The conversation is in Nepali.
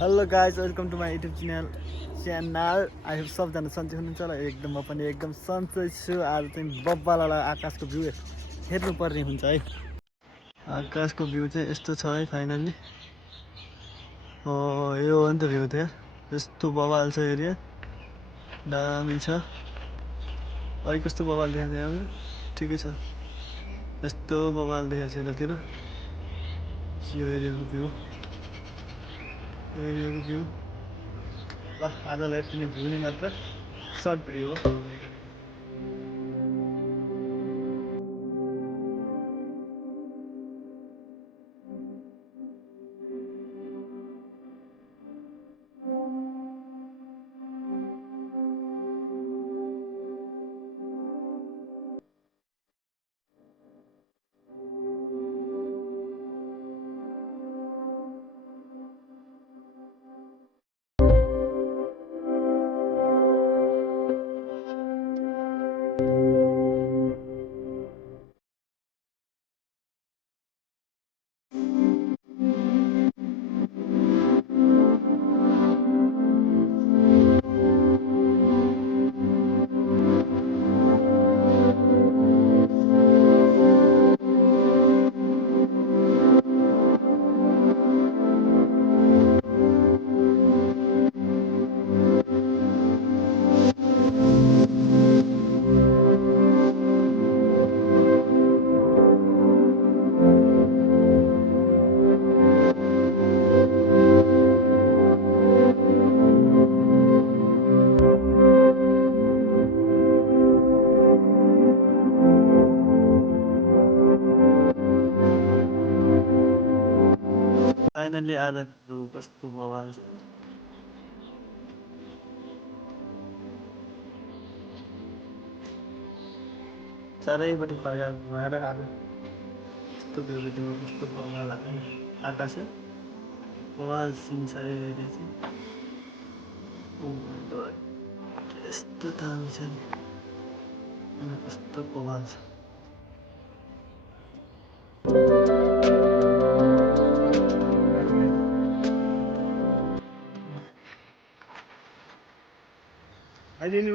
Hello guys, welcome to my YouTube channel. I hope सबजना सन्चै हुनुहुन्छ र एकदम म पनि एकदम सन्चै छु। आज चाहिँ बब्बालालाई आकाशको भ्यू हेर्नुपर्ने हुन्छ है। आकाशको भ्यू चाहिँ यस्तो छ है। फाइनल्ली यो हो नि त भ्यू थियो। यस्तो बवाल छ एरिया, दामी छ। अहिले कस्तो बवाल देखाएको थियो? ठिकै छ, यस्तो बवाल देखाएको छ यतातिर। यो एरियाको भ्यू ल आजलाई यति भ्यू नै मात्र, सर्ट भिडियो हो। फाइनल्ली आजको कस्तो बवाल छ। चारैपट्टि फर्काएर घुमाएर आएको यस्तो भ्यूमा कस्तो बवाल आकाश बवाल सिन छ यो एरिया चाहिँ। Oh my God, यस्तो दामी छ नि, कस्तो बवाल छ। अहिले नि